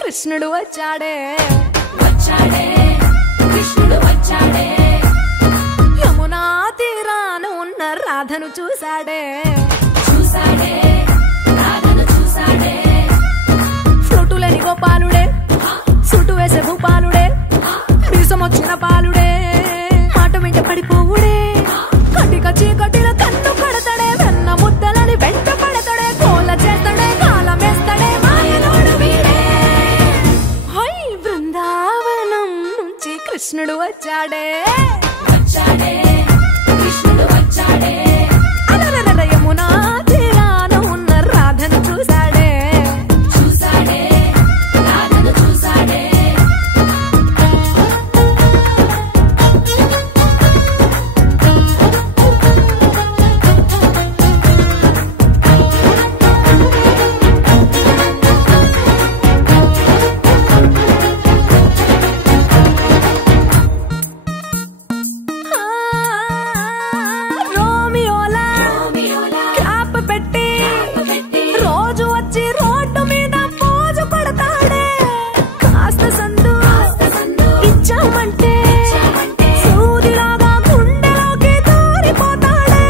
కృష్ణుడు వచ్చాడే కృష్ణుడు వచ్చాడే యమునా తీరాన ఉన్న రాధను చూసాడే రాధను చూసాడే ఫ్లూటులేని గోపాలుడే సూటు వేసే భూపాలుడే మీసం వచ్చిన పాలుడే మాట వెంట పడిపోవుడే కటిక చీకటిల కన్ను కడతాడే వెన్న ముద్దలని వెంట పడతాడే కోల చేస్తాడే కాలం వేస్తాడే మాయలోడు వీడే బృందావనం నుంచి కృష్ణుడు వచ్చాడే కృష్ణుడు వచ్చాడే యమునా తీరాన ఉన్న రాధను చూసాడే రాధను చూసాడే రోజు వచ్చి రోడ్డు మీద పోజు కొడతాడే కాస్త సందు ఇచ్చామంటే సూదిలాగా గుండెలోకి దూరిపోతాడే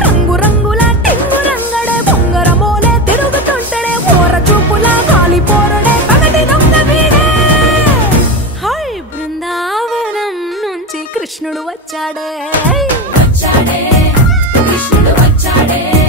రంగు రంగుల టింగు రంగడే బొంగరమోలే తిరుగుతుంటాడే పోర చూపులా కాలిపోరడే పగటి దొంగ వీడే బృందావనం నుంచి కృష్ణుడు వచ్చాడే కృష్ణుడు వచ్చాడే